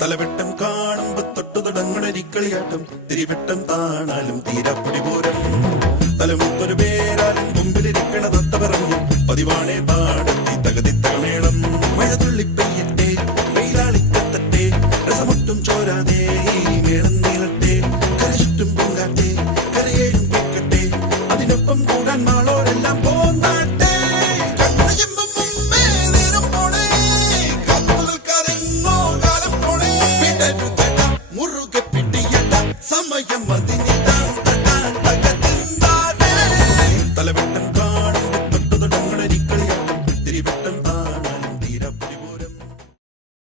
തലവെട്ടം കാണുമ്പോ തൊട്ടു തുടങ്ങണരിക്കളിയാട്ടം തിരിവെട്ടം താണാലും തീരാപ്പൊടി പൂരം തലമുത്തൊരു പേരാലും മുമ്പിലിരിക്കണ തത്ത പറഞ്ഞു പതിവാണേ പാടത്തി തകതിത്തമേളം മഴ തുള്ളിപ്പെയ്യട്ടെ വെയിലാളിക്കത്തട്ടെ രസമൊട്ടും ചോരാതെ ഈ മേളം